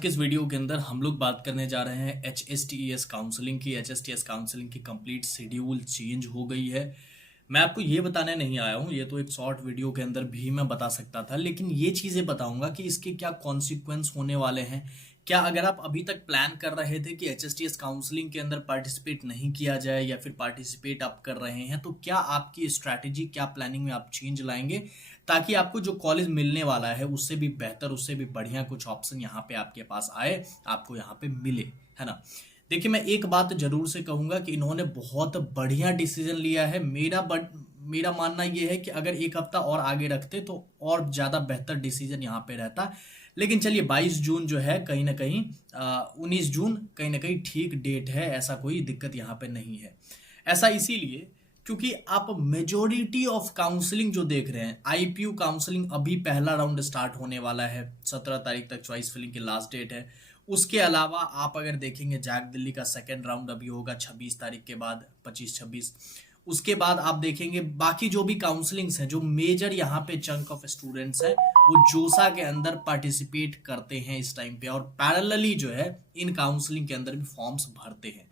के इस वीडियो के अंदर हम लोग बात करने जा रहे हैं HSTES काउंसलिंग की। HSTES काउंसलिंग की कंप्लीट शेड्यूल चेंज हो गई है। मैं आपको ये बताने नहीं आया हूँ, ये तो एक शॉर्ट वीडियो के अंदर भी मैं बता सकता था, लेकिन ये चीज़ें बताऊंगा कि इसके क्या कॉन्सिक्वेंस होने वाले हैं। क्या अगर आप अभी तक प्लान कर रहे थे कि HSTES काउंसलिंग के अंदर पार्टिसिपेट नहीं किया जाए या फिर पार्टिसिपेट आप कर रहे हैं, तो क्या आपकी स्ट्रैटेजी, क्या प्लानिंग में आप चेंज लाएंगे ताकि आपको जो कॉलेज मिलने वाला है उससे भी बेहतर, उससे भी बढ़िया कुछ ऑप्शन यहाँ पे आपके पास आए, आपको यहाँ पे मिले, है ना। देखिए, मैं एक बात जरूर से कहूंगा कि इन्होंने बहुत बढ़िया डिसीजन लिया है। मेरा मानना यह है कि अगर एक हफ्ता और आगे रखते तो और ज्यादा बेहतर डिसीजन यहाँ पे रहता। लेकिन चलिए, 22 जून जो है कहीं ना कहीं 19 जून कहीं ना कहीं ठीक डेट है, ऐसा कोई दिक्कत यहाँ पे नहीं है। ऐसा इसीलिए क्योंकि आप मेजोरिटी ऑफ काउंसलिंग जो देख रहे हैं, IPU काउंसलिंग अभी पहला राउंड स्टार्ट होने वाला है, 17 तारीख तक चॉइस फिलिंग की लास्ट डेट है। उसके अलावा आप अगर देखेंगे, जैक दिल्ली का सेकेंड राउंड अभी होगा 26 तारीख के बाद, 25-26। उसके बाद आप देखेंगे बाकी जो भी काउंसलिंग्स हैं, जो मेजर यहाँ पे चंक ऑफ स्टूडेंट्स हैं वो जोसा के अंदर पार्टिसिपेट करते हैं इस टाइम पे, और पैरेलली जो है इन काउंसलिंग के अंदर भी फॉर्म्स भरते हैं।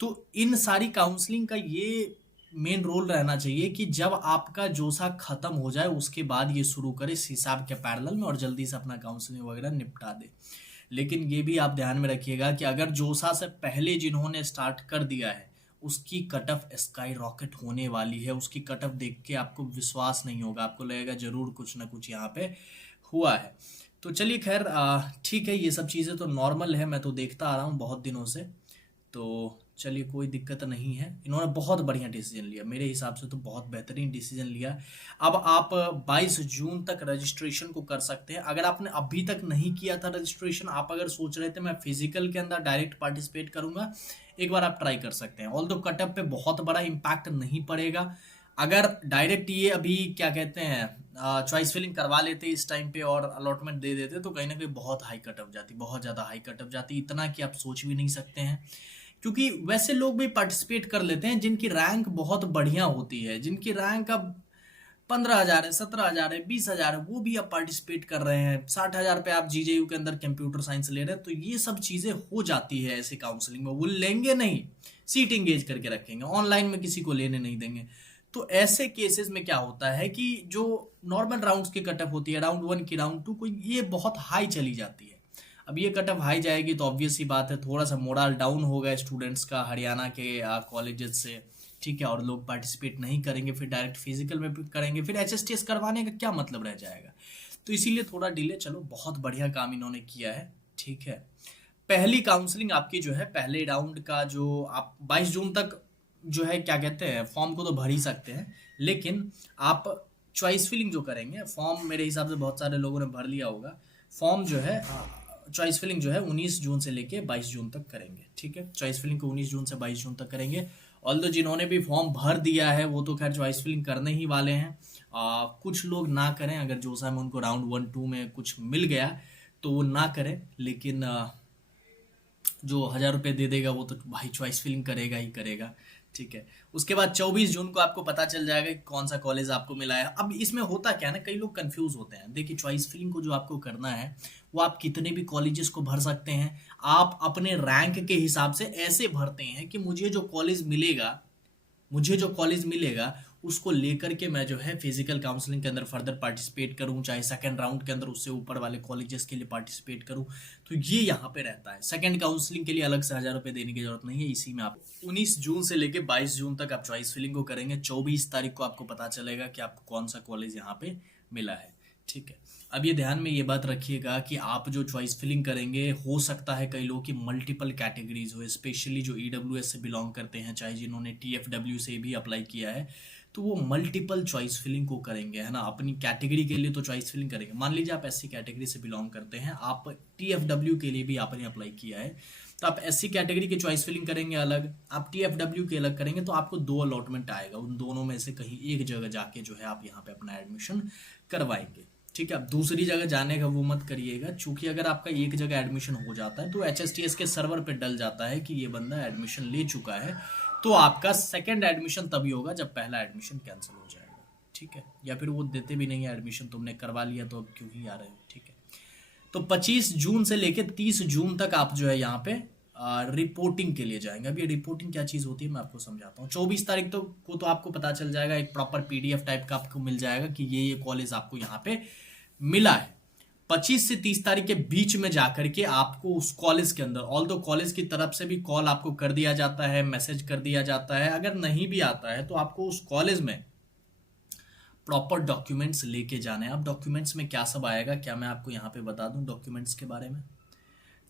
तो इन सारी काउंसलिंग का ये मेन रोल रहना चाहिए कि जब आपका जोसा खत्म हो जाए उसके बाद ये शुरू करे हिसाब के पैरेलल में और जल्दी से अपना काउंसलिंग वगैरह निपटा दे। लेकिन ये भी आप ध्यान में रखिएगा कि अगर जोसा से पहले जिन्होंने स्टार्ट कर दिया है उसकी कट ऑफ स्काई रॉकेट होने वाली है। उसकी कट ऑफ देख के आपको विश्वास नहीं होगा, आपको लगेगा जरूर कुछ ना कुछ यहाँ पे हुआ है। तो चलिए, खैर ठीक है, ये सब चीज़ें तो नॉर्मल है, मैं तो देखता आ रहा हूँ बहुत दिनों से। तो चलिए, कोई दिक्कत नहीं है। इन्होंने बहुत बढ़िया डिसीजन लिया, मेरे हिसाब से तो बहुत बेहतरीन डिसीजन लिया। अब आप 22 जून तक रजिस्ट्रेशन को कर सकते हैं। अगर आपने अभी तक नहीं किया था रजिस्ट्रेशन, आप अगर सोच रहे थे मैं फिजिकल के अंदर डायरेक्ट पार्टिसिपेट करूंगा, एक बार आप ट्राई कर सकते हैं। ऑल्दो कटअप पे बहुत बड़ा इम्पैक्ट नहीं पड़ेगा। अगर डायरेक्ट ये अभी क्या कहते हैं चॉइस फिलिंग करवा लेते इस टाइम पे और अलॉटमेंट दे देते, तो कहीं ना कहीं बहुत हाई कटअप जाती, बहुत ज़्यादा हाई कटअप जाती, इतना कि आप सोच भी नहीं सकते हैं। क्योंकि वैसे लोग भी पार्टिसिपेट कर लेते हैं जिनकी रैंक बहुत बढ़िया होती है, जिनकी रैंक अब 15,000 है, 17,000 है, 20,000 है, वो भी अब पार्टिसिपेट कर रहे हैं। 60,000 पे आप GJU के अंदर कंप्यूटर साइंस ले रहे हैं, तो ये सब चीजें हो जाती है ऐसे काउंसलिंग में। वो लेंगे नहीं, सीट इंगेज करके रखेंगे, ऑनलाइन में किसी को लेने नहीं देंगे। तो ऐसे केसेस में क्या होता है कि जो नॉर्मल राउंड्स की कटअप होती है, राउंड 1 की, राउंड 2 को, ये बहुत हाई चली जाती है। अब ये कटअप हाई जाएगी तो ऑब्वियस ही बात है, थोड़ा सा मोरल डाउन होगा स्टूडेंट्स का हरियाणा के कॉलेजेस से, ठीक है, और लोग पार्टिसिपेट नहीं करेंगे, फिर डायरेक्ट फिजिकल में करेंगे, फिर HSTS करवाने का क्या मतलब रह जाएगा। तो इसीलिए थोड़ा डिले। चलो, बहुत बढ़िया काम इन्होंने किया है, ठीक है। पहली काउंसलिंग आपकी जो है, पहले राउंड का जो आप 22 जून तक जो है क्या कहते हैं, फॉर्म को तो भर ही सकते हैं, लेकिन आप चॉइस फिलिंग जो करेंगे, फॉर्म मेरे हिसाब से बहुत सारे लोगों ने भर लिया होगा। फॉर्म जो है, चॉइस फिलिंग जो है 19 जून से लेके 22 जून तक करेंगे, ठीक है। चॉइस फिलिंग को 19 जून से 22 जून तक करेंगे। ऑल्दो जिन्होंने भी फॉर्म भर दिया है वो तो खैर चॉइस फिलिंग करने ही वाले हैं। कुछ लोग ना करें, अगर जोसा में उनको राउंड 1-2 में कुछ मिल गया तो वो ना करें, लेकिन जो 1,000 रुपये दे देगा वो तो भाई चॉइस फिलिंग करेगा ही करेगा, ठीक है। उसके बाद 24 जून को आपको पता चल जाएगा कि कौन सा कॉलेज आपको मिला है। अब इसमें होता क्या है ना, कई लोग कंफ्यूज होते हैं। देखिए, चॉइस फिलिंग को जो आपको करना है वो आप कितने भी कॉलेजेस को भर सकते हैं। आप अपने रैंक के हिसाब से ऐसे भरते हैं कि मुझे जो कॉलेज मिलेगा उसको लेकर के मैं जो है फिजिकल काउंसलिंग के अंदर फर्दर पार्टिसिपेट करूं, चाहे सेकंड राउंड के अंदर उससे ऊपर वाले कॉलेजेस के लिए पार्टिसिपेट करूं। तो ये यहाँ पे रहता है। सेकंड काउंसलिंग के लिए अलग से 1,000 रुपये देने की जरूरत नहीं है। इसी में आप 19 जून से लेके 22 जून तक आप चॉइस फिलिंग को करेंगे। 24 तारीख को आपको पता चलेगा कि आपको कौन सा कॉलेज यहाँ पे मिला है, ठीक है। अब ये ध्यान में ये बात रखिएगा कि आप जो चॉइस फिलिंग करेंगे, हो सकता है कई लोग की मल्टीपल कैटेगरीज हो, स्पेशली जो EWS से बिलोंग करते हैं, चाहे जिन्होंने TFW से भी अप्लाई किया है, तो वो मल्टीपल चॉइस फिलिंग को करेंगे, है ना। अपनी कैटेगरी के लिए तो चॉइस फिलिंग करेंगे। मान लीजिए आप SC कैटेगरी से बिलोंग करते हैं, आप TFW के लिए भी आपने अप्लाई किया है, तो आप SC कैटेगरी की चॉइस फिलिंग करेंगे अलग, आप TFW के अलग करेंगे, तो आपको 2 अलॉटमेंट आएगा। उन दोनों में से कहीं एक जगह जाके जो है आप यहाँ पे अपना एडमिशन करवाएंगे, ठीक है। अब दूसरी जगह जाने का वो मत करिएगा, चूंकि अगर आपका एक जगह एडमिशन हो जाता है तो HSTS के सर्वर पे डल जाता है कि ये बंदा एडमिशन ले चुका है, तो आपका सेकंड एडमिशन तभी होगा जब पहला एडमिशन कैंसिल हो जाएगा, ठीक है। या फिर वो देते भी नहीं है एडमिशन, तुमने करवा लिया तो अब क्यों ही आ रहे हो, ठीक है। तो 25 जून से लेके 30 जून तक आप जो है यहाँ पे रिपोर्टिंग के लिए जाएंगे। अब ये रिपोर्टिंग क्या चीज़ होती है मैं आपको समझाता हूँ। 24 तारीख को तो आपको पता चल जाएगा, एक प्रॉपर पीडीएफ टाइप का आपको मिल जाएगा कि ये कॉलेज आपको यहाँ पे मिला है। 25 से 30 तारीख के बीच में जाकर के आपको उस कॉलेज के अंदर, ऑल दो कॉलेज की तरफ से भी कॉल आपको कर दिया जाता है, मैसेज कर दिया जाता है, अगर नहीं भी आता है तो आपको उस कॉलेज में प्रॉपर डॉक्यूमेंट्स लेके जाने हैं। अब डॉक्यूमेंट्स में क्या सब आएगा, क्या मैं आपको यहाँ पे बता दूं डॉक्यूमेंट्स के बारे में?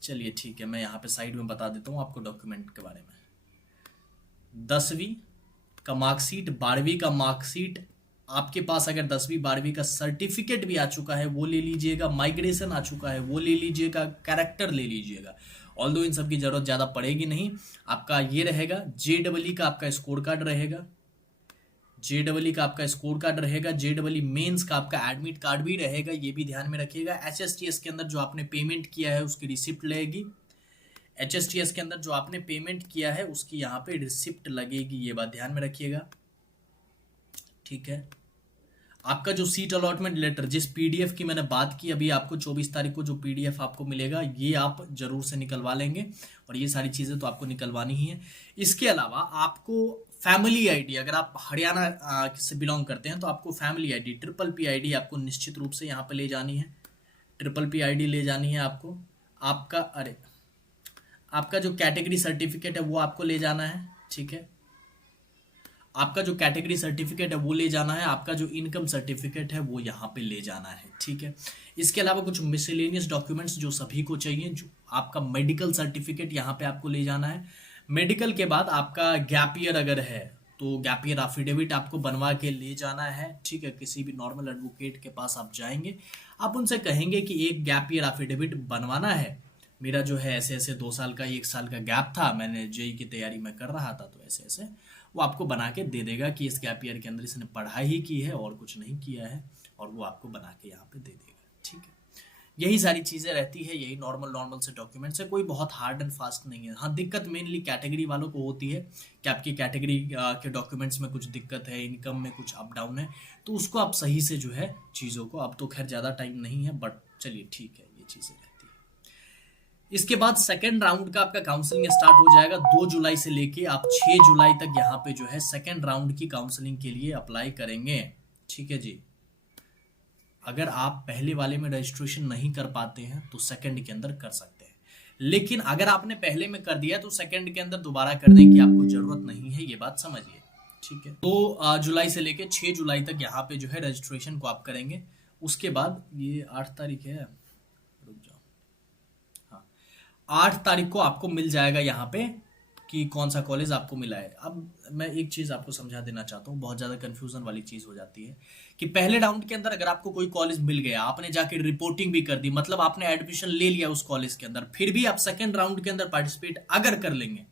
चलिए ठीक है, मैं यहाँ पे साइड में बता देता हूँ आपको डॉक्यूमेंट के बारे में। 10वीं का मार्कशीट, 12वीं का मार्कशीट, आपके पास अगर 10वीं 12वीं का सर्टिफिकेट भी आ चुका है वो ले लीजिएगा, माइग्रेशन आ चुका है वो ले लीजिएगा, कैरेक्टर ले लीजिएगा। ऑल्दो इन सब की जरूरत ज़्यादा पड़ेगी नहीं। आपका ये रहेगा JEE का आपका स्कोर कार्ड रहेगा, JEE का आपका स्कोर कार्ड रहेगा, JEE मेंस का आपका एडमिट कार्ड भी रहेगा, ये भी ध्यान में रखिएगा। HSTS के अंदर जो आपने पेमेंट किया है उसकी रिसिप्ट लगेगी, HSTS के अंदर जो आपने पेमेंट किया है उसकी यहाँ पे रिसिप्ट लगेगी, ये बात ध्यान में रखिएगा, ठीक है। आपका जो सीट अलॉटमेंट लेटर, जिस पीडीएफ की मैंने बात की अभी आपको, 24 तारीख को जो पीडीएफ आपको मिलेगा ये आप जरूर से निकलवा लेंगे, और ये सारी चीज़ें तो आपको निकलवानी ही है। इसके अलावा आपको फैमिली आईडी, अगर आप हरियाणा से बिलोंग करते हैं तो आपको फैमिली आईडी, PPP आईडी आपको निश्चित रूप से यहाँ पे ले जानी है, PPP आईडी ले जानी है आपको। आपका जो कैटेगरी सर्टिफिकेट है वो आपको ले जाना है, ठीक है। आपका जो कैटेगरी सर्टिफिकेट है वो ले जाना है, आपका जो इनकम सर्टिफिकेट है वो यहाँ पे ले जाना है, ठीक है। इसके अलावा कुछ मिसलेनियस डॉक्यूमेंट्स जो सभी को चाहिए, जो आपका मेडिकल सर्टिफिकेट यहाँ पे आपको ले जाना है। मेडिकल के बाद आपका गैप ईयर अगर है तो गैप ईयर एफिडेविट आपको बनवा के ले जाना है, ठीक है। किसी भी नॉर्मल एडवोकेट के पास आप जाएंगे, आप उनसे कहेंगे कि एक गैप ईयर एफिडेविट बनवाना है, मेरा जो है ऐसे ऐसे 2 साल का 1 साल का गैप था, मैंने जेई की तैयारी में कर रहा था, तो ऐसे ऐसे वो आपको बना के दे देगा कि इस गैप ईयर के अंदर इसने पढ़ाई ही की है और कुछ नहीं किया है, और वो आपको बना के यहाँ पे दे देगा, ठीक है। यही सारी चीज़ें रहती है, यही नॉर्मल से डॉक्यूमेंट्स है, कोई बहुत हार्ड एंड फास्ट नहीं है। हाँ, दिक्कत मेनली कैटेगरी वालों को होती है कि आपकी कैटेगरी के डॉक्यूमेंट्स में कुछ दिक्कत है, इनकम में कुछ अप डाउन है, तो उसको आप सही से जो है चीज़ों को, अब तो खैर ज़्यादा टाइम नहीं है, बट चलिए ठीक है, ये चीज़ें रहती है। इसके बाद सेकेंड राउंड का आपका काउंसलिंग स्टार्ट हो जाएगा 2 जुलाई से लेके आप 6 जुलाई तक यहाँ पे जो है सेकेंड राउंड की काउंसलिंग के लिए अप्लाई करेंगे, ठीक है जी। अगर आप पहले वाले में रजिस्ट्रेशन नहीं कर पाते हैं तो सेकंड के अंदर कर सकते हैं, लेकिन अगर आपने पहले में कर दिया तो सेकंड के अंदर दोबारा करने की आपको जरूरत नहीं है, ये बात समझिए, ठीक है। तो जुलाई से लेके 6 जुलाई तक यहाँ पे जो है रजिस्ट्रेशन को आप करेंगे। उसके बाद ये 8 तारीख है, रुक जाओ, हाँ 8 तारीख को आपको मिल जाएगा यहाँ पे कि कौन सा कॉलेज आपको मिला है। अब मैं एक चीज़ आपको समझा देना चाहता हूँ, बहुत ज़्यादा कंफ्यूजन वाली चीज़ हो जाती है कि पहले राउंड के अंदर अगर आपको कोई कॉलेज मिल गया, आपने जाके रिपोर्टिंग भी कर दी, मतलब आपने एडमिशन ले लिया उस कॉलेज के अंदर, फिर भी आप सेकेंड राउंड के अंदर पार्टिसिपेट अगर कर लेंगे,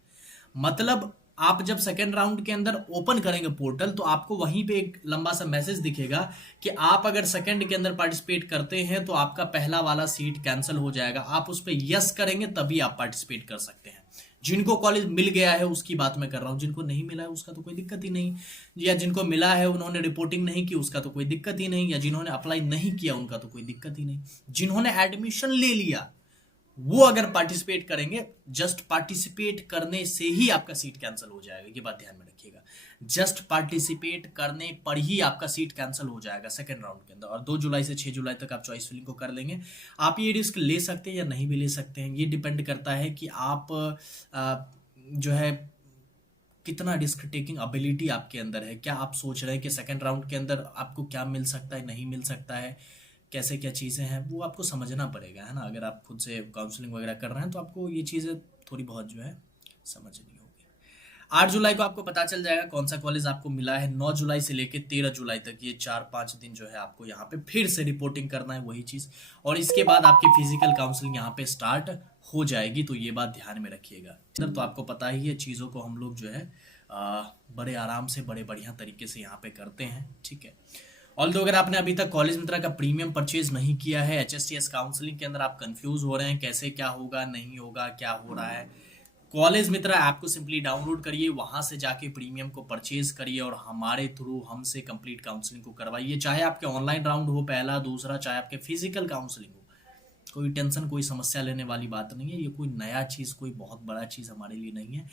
मतलब आप जब सेकेंड राउंड के अंदर ओपन करेंगे पोर्टल तो आपको वहीं पे एक लंबा सा मैसेज दिखेगा कि आप अगर सेकेंड के अंदर पार्टिसिपेट करते हैं तो आपका पहला वाला सीट कैंसिल हो जाएगा। आप उस पर यस करेंगे तभी आप पार्टिसिपेट कर सकते हैं। जिनको कॉलेज मिल गया है उसकी बात मैं कर रहा हूँ, जिनको नहीं मिला है उसका तो कोई दिक्कत ही नहीं, या जिनको मिला है उन्होंने रिपोर्टिंग नहीं की उसका तो कोई दिक्कत ही नहीं, या जिन्होंने अप्लाई नहीं किया उनका तो कोई दिक्कत ही नहीं। जिन्होंने एडमिशन ले लिया वो अगर पार्टिसिपेट करेंगे, जस्ट पार्टिसिपेट करने से ही आपका सीट कैंसिल हो जाएगा, ये बात ध्यान में रखिएगा। जस्ट पार्टिसिपेट करने पर ही आपका सीट कैंसिल हो जाएगा सेकेंड राउंड के अंदर, और 2 जुलाई से 6 जुलाई तक आप चॉइस फिलिंग को कर लेंगे। आप ये रिस्क ले सकते हैं या नहीं भी ले सकते हैं, ये डिपेंड करता है कि आप जो है कितना रिस्क टेकिंग एबिलिटी आपके अंदर है, क्या आप सोच रहे हैं कि सेकेंड राउंड के अंदर आपको क्या मिल सकता है, नहीं मिल सकता है, कैसे क्या चीज़ें हैं, वो आपको समझना पड़ेगा, है ना। अगर आप खुद से काउंसलिंग वगैरह कर रहे हैं तो आपको ये चीज़ें थोड़ी बहुत जो है समझनी होगी। 8 जुलाई को आपको पता चल जाएगा कौन सा कॉलेज आपको मिला है। 9 जुलाई से लेकर 13 जुलाई तक ये 4-5 दिन जो है आपको यहाँ पे फिर से रिपोर्टिंग करना है, वही चीज़, और इसके बाद आपकी फिजिकल काउंसलिंग यहाँ पे स्टार्ट हो जाएगी, तो ये बात ध्यान में रखिएगा। तो आपको पता ही है चीज़ों को हम लोग जो है बड़े आराम से, बड़े बढ़िया तरीके से यहाँ पे करते हैं, ठीक है। ऑल्दो अगर आपने अभी तक कॉलेज मित्रा का प्रीमियम परचेज नहीं किया है, HSTS काउंसलिंग के अंदर आप कंफ्यूज हो रहे हैं कैसे क्या होगा, नहीं होगा, क्या हो रहा है, कॉलेज मित्रा ऐप को सिंपली डाउनलोड करिए, वहां से जाके प्रीमियम को परचेज करिए और हमारे थ्रू हमसे कंप्लीट काउंसलिंग को करवाइए। चाहे आपके ऑनलाइन राउंड हो पहला दूसरा, चाहे आपके फिजिकल काउंसलिंग हो, कोई टेंशन, कोई समस्या लेने वाली बात नहीं है। ये कोई नया चीज़, कोई बहुत बड़ा चीज़ हमारे लिए नहीं है।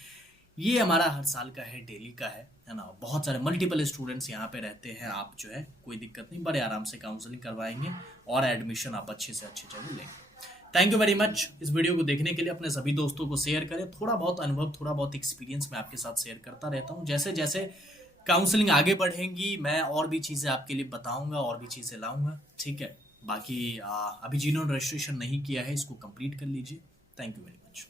ये हमारा हर साल का है, डेली का है ना। बहुत सारे मल्टीपल स्टूडेंट्स यहाँ पे रहते हैं। आप जो है कोई दिक्कत नहीं, बड़े आराम से काउंसलिंग करवाएंगे और एडमिशन आप अच्छे से अच्छी जगह लेंगे। Thank you very much. इस वीडियो को देखने के लिए अपने सभी दोस्तों को शेयर करें। थोड़ा बहुत अनुभव, थोड़ा बहुत एक्सपीरियंस मैं आपके साथ शेयर करता रहता हूँ। जैसे जैसे काउंसलिंग आगे बढ़ेंगी मैं और भी चीज़ें आपके लिए बताऊंगा और भी चीज़ें लाऊंगा, ठीक है। बाकी अभी जिन्होंने रजिस्ट्रेशन नहीं किया है इसको कंप्लीट कर लीजिए। Thank you very much.